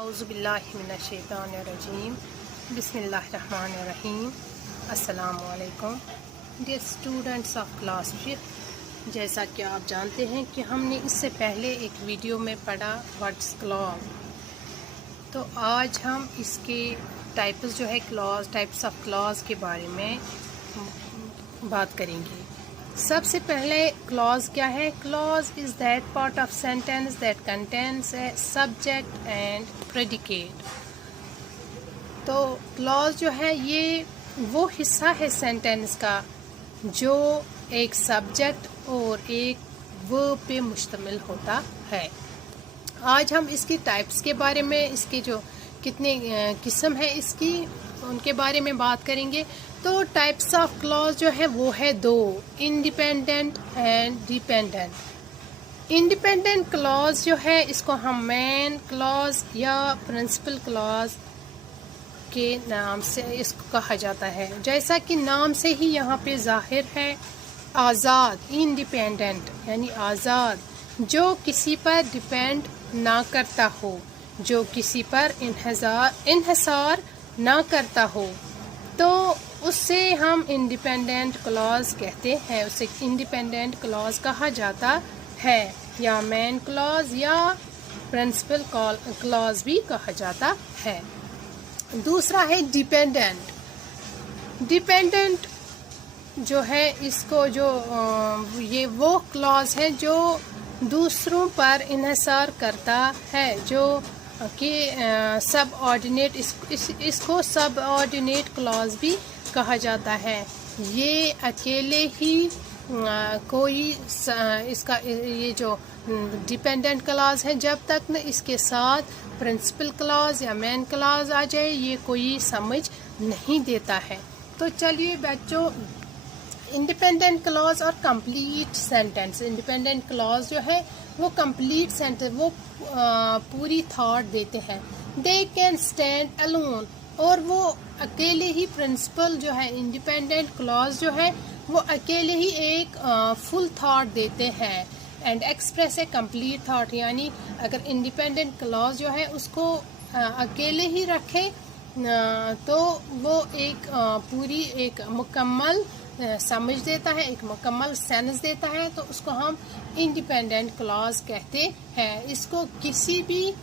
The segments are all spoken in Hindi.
औज़ुबिल्लाहिमिनश्शैतानिर्रजीम बिस्मिल्लाहिर्रहमानिर्रहीम। अस्सलामुअलैकुम डियर स्टूडेंट्स ऑफ क्लास 5। जैसा कि आप जानते हैं कि हमने इससे पहले एक वीडियो में पढ़ा व्हाट्स क्लॉज। तो आज हम इसके टाइप्स जो है टाइप्स ऑफ क्लॉज के बारे में बात करेंगे। सबसे पहले क्लॉज क्या है? Clause is that part of sentence that contains a subject and predicate. तो क्लॉज जो है ये वो हिस्सा है सेंटेंस का जो एक सब्जेक्ट और एक वर्ब पे मुश्तमिल होता है। आज हम इसकी टाइप्स के बारे में, इसके जो कितने किस्म है इसकी, उनके बारे में बात करेंगे। तो टाइप्स ऑफ क्लॉज जो है वो है दो, independent and dependent. Independent clause जो है इसको हम मेन क्लॉज या प्रिंसिपल क्लॉज के नाम से इसको कहा जाता है। जैसा कि नाम से ही यहाँ पे जाहिर है, आज़ाद, इंडिपेंडेंट यानी आज़ाद, जो किसी पर डिपेंड ना करता हो, जो किसी पर इन्हिसार ना करता हो, तो उससे हम इंडिपेंडेंट क्लॉज कहते हैं। उसे इंडिपेंडेंट क्लॉज कहा जाता है, या मेन क्लॉज या प्रिंसिपल क्लॉज भी कहा जाता है। दूसरा है डिपेंडेंट। डिपेंडेंट जो है इसको ये वो क्लॉज है जो दूसरों पर इन्हिसार करता है, जो कि सब ऑर्डिनेट, इसको सब ऑर्डिनेट क्लॉज भी कहा जाता है। ये अकेले ही कोई इसका ये जो डिपेंडेंट क्लॉज है, जब तक न इसके साथ प्रिंसिपल क्लॉज या मेन क्लॉज आ जाए, ये कोई समझ नहीं देता है। तो चलिए बच्चों, इंडिपेंडेंट क्लॉज और कंप्लीट सेंटेंस। इंडिपेंडेंट क्लॉज जो है वो कंप्लीट सेंटेंस, वो पूरी थॉट देते हैं। दे कैन स्टैंड अलोन, और वो अकेले ही प्रिंसिपल जो है, इंडिपेंडेंट क्लॉज जो है वो अकेले ही एक फुल थॉट देते हैं। And express A complete thought, यानी अगर इंडिपेंडेंट क्लॉज जो है उसको अकेले ही रखे तो वो एक पूरी एक मुकम्मल समझ देता है, एक मुकम्मल सेंस देता है, तो उसको हम इंडिपेंडेंट क्लॉज कहते हैं। इसको किसी भी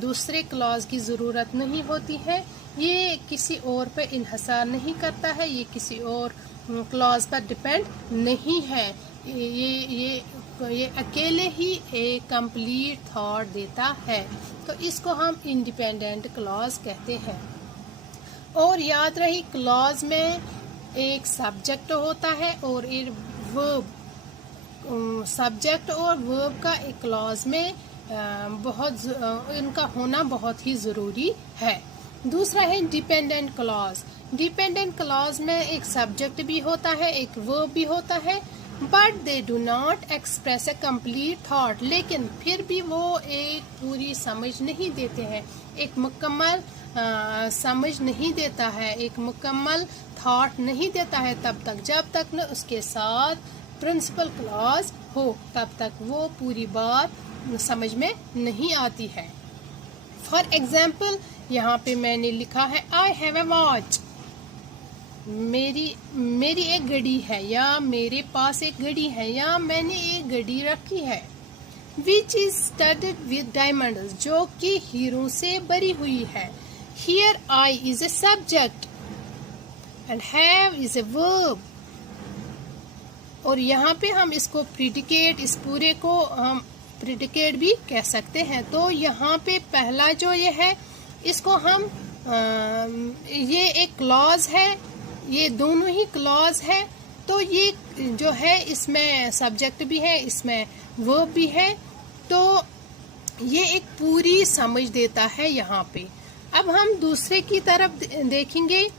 दूसरे क्लॉज की ज़रूरत नहीं होती है, ये किसी और पे इन्हिसार नहीं करता है, ये किसी और क्लॉज पर डिपेंड नहीं है। ये अकेले ही एक कंप्लीट थॉट देता है, तो इसको हम इंडिपेंडेंट क्लॉज कहते हैं। और याद रही, क्लॉज में एक सब्जेक्ट होता है और एक वर्ब। सब्जेक्ट और वर्ब का एक क्लॉज में इनका होना बहुत ही ज़रूरी है। दूसरा है डिपेंडेंट क्लॉज। डिपेंडेंट क्लॉज में एक सब्जेक्ट भी होता है, एक वर्ब भी होता है, but they do not express A complete thought. लेकिन फिर भी वो एक पूरी समझ नहीं देते हैं, एक मुकम्मल समझ नहीं देता है, एक मुकम्मल थॉट नहीं देता है तब तक, जब तक न उसके साथ प्रिंसिपल क्लॉज हो, तब तक वो पूरी बात समझ में नहीं आती है। फॉर एग्जाम्पल, यहाँ पे मैंने लिखा है आई हैव ए वॉच। मेरी एक घड़ी है, या मेरे पास एक घड़ी है, या मैंने एक घड़ी रखी है। विच इज स्टडड विद डायमंड्स, जो कि हीरों से भरी हुई है। Here I is a subject and have is a verb. और यहाँ पे हम इसको प्रिडिकेट, इस पूरे को हम प्रिडिकेट भी कह सकते हैं। तो यहाँ पे पहला जो ये है, इसको हम ये एक क्लॉज है, ये दोनों ही क्लॉज है। तो ये जो है इसमें सब्जेक्ट भी है, इसमें वर्ब भी है, तो ये एक पूरी समझ देता है यहाँ पे। अब हम दूसरे की तरफ देखेंगे।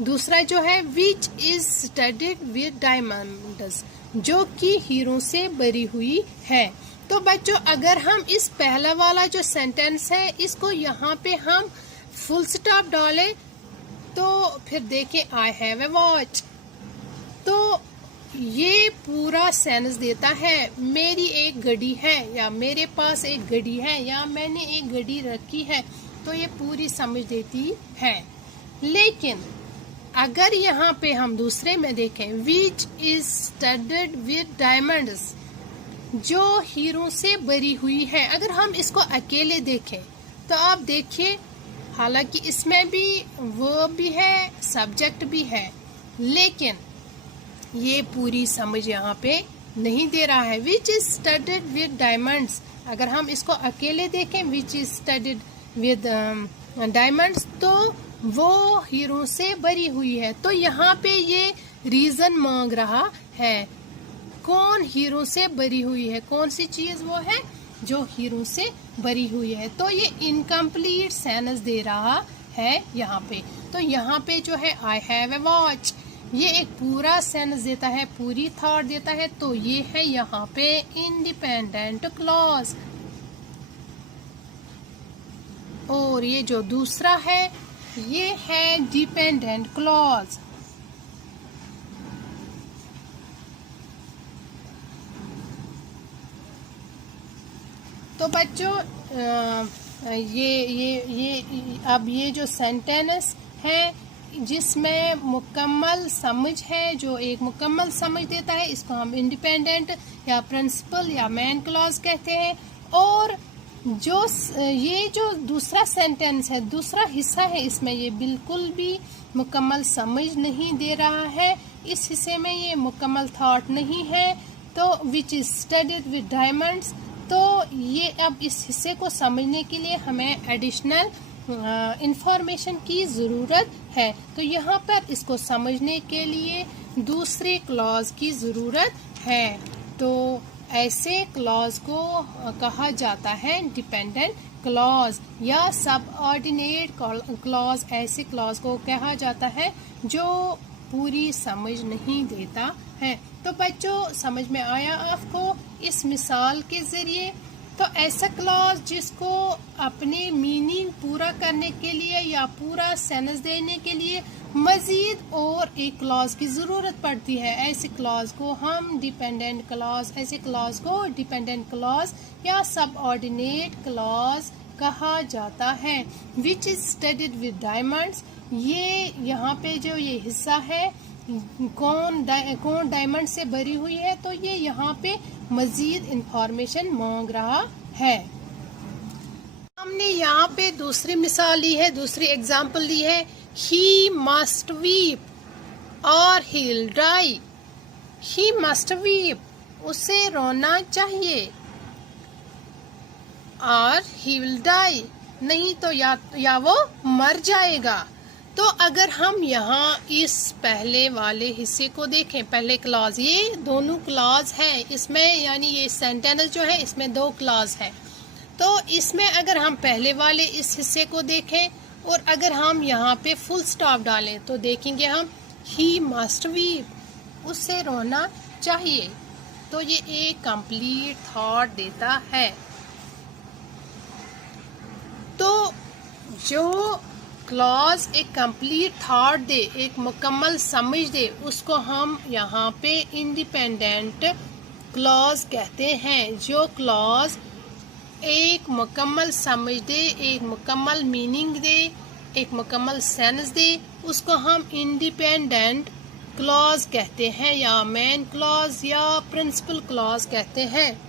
दूसरा जो है which is studied with diamonds, जो कि हीरों से भरी हुई है। तो बच्चों, अगर हम इस पहला वाला जो सेंटेंस है, इसको यहाँ पे हम फुल स्टॉप डालें, तो फिर देखें आई हैव ए वॉच, तो ये पूरा सेंस देता है मेरी एक घड़ी है, या मेरे पास एक घड़ी है, या मैंने एक घड़ी रखी है। तो ये पूरी समझ देती है। लेकिन अगर यहाँ पे हम दूसरे में देखें, which is studded with diamonds, जो हीरो से भरी हुई है, अगर हम इसको अकेले देखें तो आप देखिए, हालांकि इसमें भी वर्ब भी है, सब्जेक्ट भी है, लेकिन ये पूरी समझ यहाँ पे नहीं दे रहा है। Which is studded with diamonds, अगर हम इसको अकेले देखें, which is studded with diamonds, तो वो हीरो से भरी हुई है। तो यहाँ पे ये रीजन मांग रहा है, कौन हीरो से भरी हुई है, कौन सी चीज वो है जो हीरो से भरी हुई है। तो ये इनकम्प्लीट सेंटेंस दे रहा है यहाँ पे। तो यहाँ पे जो है आई हैव ए वॉच, ये एक पूरा सेंटेंस देता है, पूरी थॉट देता है। तो ये है यहाँ पे इंडिपेंडेंट क्लॉज। और ये जो दूसरा है ये है डिपेंडेंट क्लॉज। तो बच्चों अब ये जो सेंटेंस है जिसमें मुकम्मल समझ है, जो एक मुकम्मल समझ देता है, इसको हम इंडिपेंडेंट या प्रिंसिपल या मेन क्लॉज कहते हैं। और ये जो दूसरा सेंटेंस है, दूसरा हिस्सा है, इसमें ये बिल्कुल भी मुकम्मल समझ नहीं दे रहा है, इस हिस्से में ये मुकम्मल थॉट नहीं है। तो which is studied with diamonds, तो ये अब इस हिस्से को समझने के लिए हमें एडिशनल इंफॉर्मेशन की ज़रूरत है। तो यहाँ पर इसको समझने के लिए दूसरे क्लॉज की ज़रूरत है। तो ऐसे क्लॉज को कहा जाता है डिपेंडेंट क्लॉज या सबऑर्डिनेट क्लॉज। ऐसे क्लॉज को कहा जाता है जो पूरी समझ नहीं देता है। तो बच्चों समझ में आया आपको इस मिसाल के जरिए। तो ऐसा क्लॉज जिसको अपने मीनिंग पूरा करने के लिए या पूरा सेंटेंस देने के लिए मजीद और एक क्लॉज की ज़रूरत पड़ती है, ऐसे क्लॉज को हम डिपेंडेंट क्लॉज, ऐसे क्लॉज को डिपेंडेंट क्लॉज या सबऑर्डिनेट क्लॉज कहा जाता है। Which is studied with diamonds, ये यहाँ पे जो ये हिस्सा है कौन डायमंड से भरी हुई है, तो ये यहाँ पे मजीद इंफॉर्मेशन मांग रहा है। हमने यहाँ पे दूसरी मिसाल ली है, दूसरी एग्जाम्पल ली है, ही मस्ट वीप और he will die. He must weep, उसे रोना चाहिए, और ही विल डाई, नहीं तो या वो मर जाएगा। तो अगर हम यहाँ इस पहले वाले हिस्से को देखें, पहले क्लॉज, ये दोनों क्लॉज है इसमें, यानी ये सेंटेंस जो है इसमें दो क्लॉज है। तो इसमें अगर हम पहले वाले इस हिस्से को देखें और अगर हम यहाँ पे फुल स्टॉप डालें तो देखेंगे हम ही मस्ट वीप, उससे रोना चाहिए। तो ये एक कंप्लीट थॉट देता है। तो जो क्लॉज एक कंप्लीट थॉट दे, एक मुकम्मल समझ दे, उसको हम यहाँ पे इंडिपेंडेंट क्लॉज कहते हैं। जो क्लॉज एक मुकम्मल समझ दे, एक मुकम्मल मीनिंग दे, एक मुकम्मल सेंस दे, उसको हम इंडिपेंडेंट क्लॉज कहते हैं या मेन क्लॉज या प्रिंसिपल क्लॉज कहते हैं।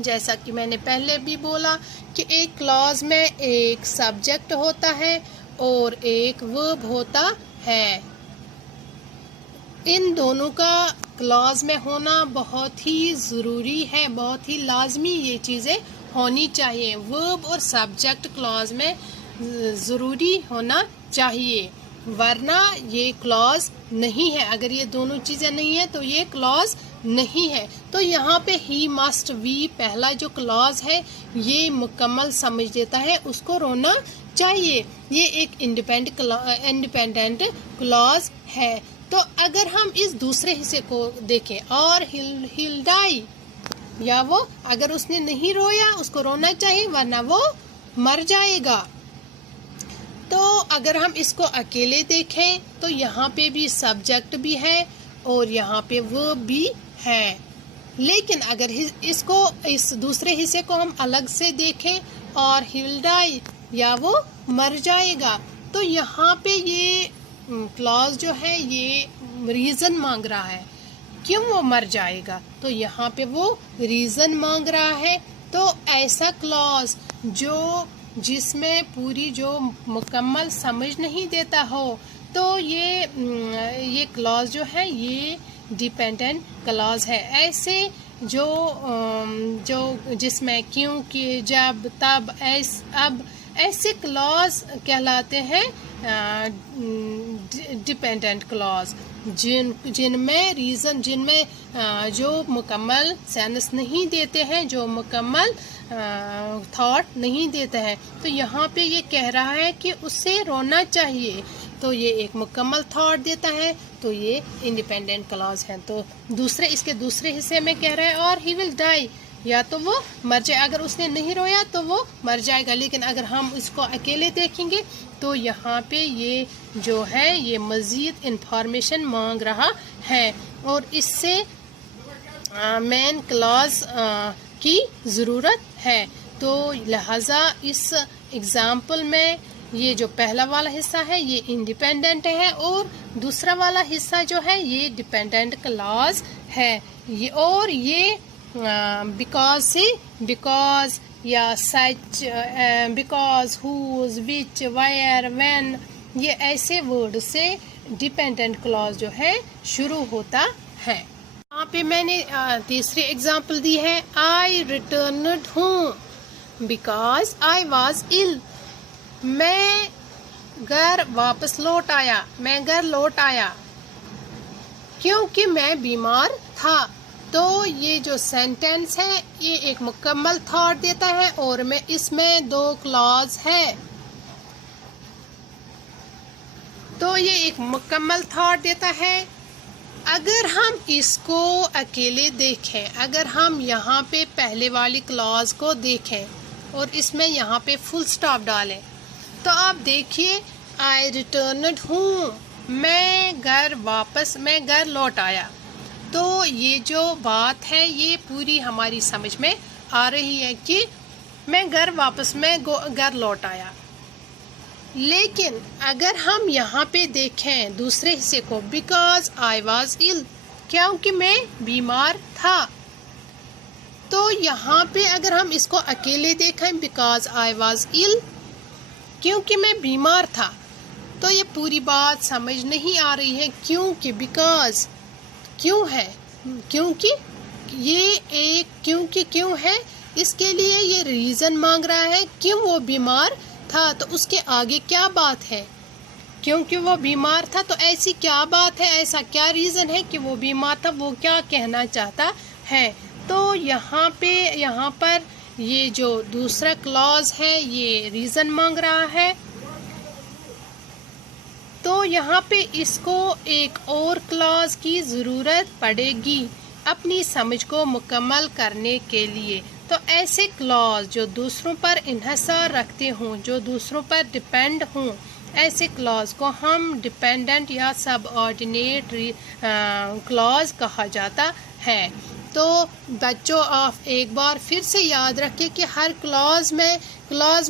जैसा कि मैंने पहले भी बोला कि एक क्लॉज में एक सब्जेक्ट होता है और एक वर्ब होता है। इन दोनों का क्लॉज में होना बहुत ही ज़रूरी है, बहुत ही लाजमी ये चीज़ें होनी चाहिए। वर्ब और सब्जेक्ट क्लॉज में ज़रूरी होना चाहिए, वरना ये क्लॉज नहीं है। अगर ये दोनों चीज़ें नहीं है तो ये क्लॉज नहीं है। तो यहाँ पे ही मस्ट वी पहला जो क्लॉज है ये मुकम्मल समझ देता है, उसको रोना चाहिए। ये एक इंडिपेंडेंट क्लॉज है। तो अगर हम इस दूसरे हिस्से को देखें, और हिल डाई, या वो अगर उसने नहीं रोया उसको रोना चाहिए वरना वो मर जाएगा। तो अगर हम इसको अकेले देखें तो यहाँ पे भी सब्जेक्ट भी है और यहाँ पे वर्ब भी है। लेकिन अगर इसको इस दूसरे हिस्से को हम अलग से देखें, और ही विल डाई, या वो मर जाएगा। तो यहाँ पे ये क्लॉज जो है ये रीज़न मांग रहा है क्यों वो मर जाएगा, तो यहाँ पे वो रीज़न मांग रहा है। तो ऐसा क्लॉज जो जिसमें पूरी जो मुकम्मल समझ नहीं देता हो, तो ये क्लॉज जो है ये डिपेंडेंट क्लॉज है। ऐसे जो जिसमें क्योंकि, जब, तब, अब ऐसे क्लॉज कहलाते हैं डिपेंडेंट क्लॉज, जिनमें रीज़न, जिनमें जो मुकम्मल सेंस नहीं देते हैं, जो मुकम्मल थॉट नहीं देते हैं। तो यहाँ पे ये कह रहा है कि उसे रोना चाहिए, तो ये एक मुकम्मल थॉट देता है, तो ये इंडिपेंडेंट क्लॉज है। तो इसके दूसरे हिस्से में कह रहा है और ही विल डाई, या तो वो मर जाए, अगर उसने नहीं रोया तो वो मर जाएगा। लेकिन अगर हम इसको अकेले देखेंगे तो यहाँ पे ये जो है ये मज़ीद इंफॉर्मेशन मांग रहा है और इससे मेन क्लॉज की ज़रूरत है। तो लिहाजा इस एग्ज़ाम्पल में ये जो पहला वाला हिस्सा है ये इंडिपेंडेंट है और दूसरा वाला हिस्सा जो है ये डिपेंडेंट क्लॉज है। ये और ये बिकॉज से बिकॉज या सच, because, whose, which, where, when, ये ऐसे वर्ड से डिपेंडेंट क्लॉज जो है शुरू होता है। यहाँ पे मैंने तीसरी एग्जांपल दी है, I returned home because I was ill. मैं घर वापस लौट आया, मैं घर लौट आया क्योंकि मैं बीमार था। तो ये जो सेंटेंस है ये एक मुकम्मल थॉट देता है और मैं इसमें दो क्लॉज है, तो ये एक मुकम्मल थॉट देता है। अगर हम इसको अकेले देखें, अगर हम यहाँ पे पहले वाली क्लॉज को देखें और इसमें यहाँ पे फुल स्टॉप डालें, तो आप देखिए आई रिटर्नड हूँ, मैं घर लौट आया। तो ये जो बात है ये पूरी हमारी समझ में आ रही है कि मैं घर लौट आया। लेकिन अगर हम यहाँ पे देखें दूसरे हिस्से को, बिकॉज आई वॉज इल, क्योंकि मैं बीमार था। तो यहाँ पे अगर हम इसको अकेले देखें, बिकॉज आई वॉज इल, क्योंकि मैं बीमार था, तो ये पूरी बात समझ नहीं आ रही है। क्योंकि बिकॉज क्यों है, क्योंकि ये एक क्योंकि क्यों है, इसके लिए ये रीज़न मांग रहा है क्यों वो बीमार था। तो उसके आगे क्या बात है, क्योंकि वो बीमार था, तो ऐसी क्या बात है, ऐसा क्या रीज़न है कि वो बीमार था, वो क्या कहना चाहता है। तो यहाँ पर ये जो दूसरा क्लॉज है ये रीज़न मांग रहा है। तो यहाँ पे इसको एक और क्लॉज की ज़रूरत पड़ेगी अपनी समझ को मुकम्मल करने के लिए। तो ऐसे क्लॉज जो दूसरों पर इन्हिसार रखते हों, जो दूसरों पर डिपेंड हों, ऐसे क्लॉज को हम डिपेंडेंट या सबऑर्डिनेट क्लॉज कहा जाता है। तो बच्चों आप एक बार फिर से याद रखें कि हर क्लॉज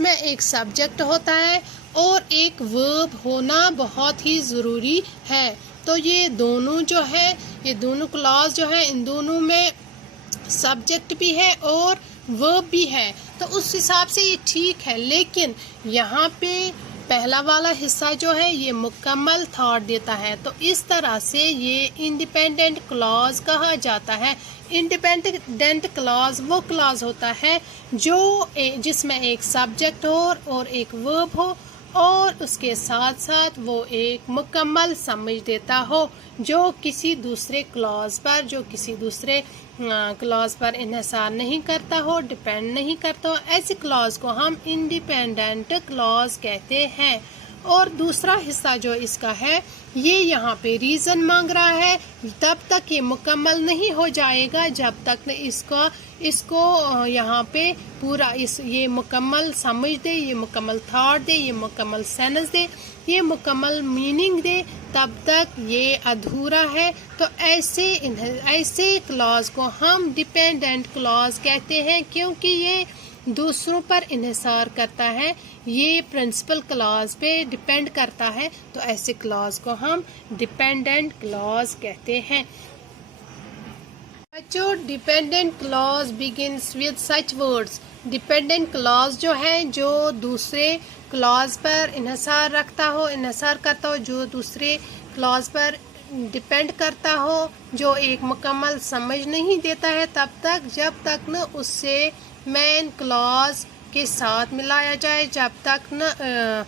में एक सब्जेक्ट होता है और एक वर्ब होना बहुत ही ज़रूरी है। तो ये दोनों जो है, ये दोनों क्लॉज जो है, इन दोनों में सब्जेक्ट भी है और वर्ब भी है, तो उस हिसाब से ये ठीक है। लेकिन यहाँ पे पहला वाला हिस्सा जो है ये मुकम्मल थॉट देता है, तो इस तरह से ये इंडिपेंडेंट क्लॉज कहा जाता है। इंडिपेंडेंट क्लॉज वो क्लॉज होता है जिसमें एक सब्जेक्ट हो और एक वर्ब हो और उसके साथ साथ वो एक मुकम्मल समझ देता हो, जो किसी दूसरे क्लॉज पर इन्हिसार नहीं करता हो, डिपेंड नहीं करता हो। ऐसी क्लॉज को हम इंडिपेंडेंट क्लॉज कहते हैं। और दूसरा हिस्सा जो इसका है ये यहाँ पे रीज़न मांग रहा है, तब तक ये मुकम्मल नहीं हो जाएगा जब तक इसको यहाँ पे पूरा ये मुकम्मल समझ दे, ये मुकम्मल थॉट दे, ये मुकम्मल सेंस दे, ये मुकम्मल मीनिंग दे, तब तक ये अधूरा है। तो ऐसे क्लॉज को हम डिपेंडेंट क्लॉज कहते हैं, क्योंकि ये दूसरों पर इन्हिसार करता है, ये प्रिंसिपल क्लॉज पे डिपेंड करता है, तो ऐसे क्लॉज को हम डिपेंडेंट क्लॉज कहते हैं। बच्चों, dependent clause begins with such words. Dependent clause जो है, जो दूसरे क्लॉज पर इन्हिसार करता हो, जो दूसरे क्लॉज पर डिपेंड करता हो, जो एक मुकम्मल समझ नहीं देता है जब तक न उससे मेन क्लॉज के साथ मिलाया जाए, जब तक न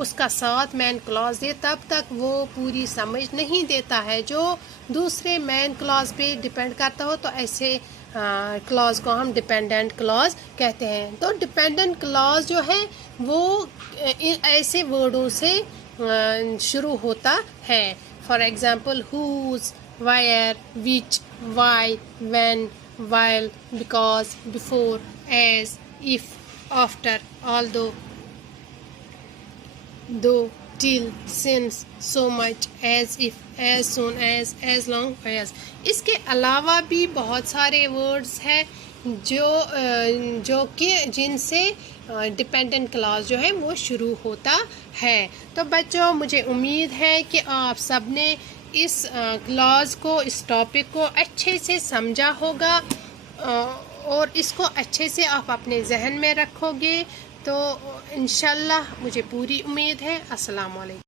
उसका साथ मेन क्लॉज दे, तब तक वो पूरी समझ नहीं देता है। जो दूसरे मेन क्लॉज पे डिपेंड करता हो, तो ऐसे क्लॉज को हम डिपेंडेंट क्लॉज कहते हैं। तो डिपेंडेंट क्लॉज जो है वो ऐसे वर्डों से शुरू होता है। For example whose, where, which, why, when, while, because, before, as, if, after, although, though, till, since, so much, as if, as soon as long as। इसके अलावा भी बहुत सारे वर्ड्स हैं जो कि जिनसे डिपेंडेंट क्लॉज जो है वो शुरू होता है। तो बच्चों, मुझे उम्मीद है कि आप सब ने इस क्लॉज को, इस टॉपिक को अच्छे से समझा होगा और इसको अच्छे से आप अपने जहन में रखोगे। तो इंशाल्लाह मुझे पूरी उम्मीद है। अस्सलाम वालेकुम।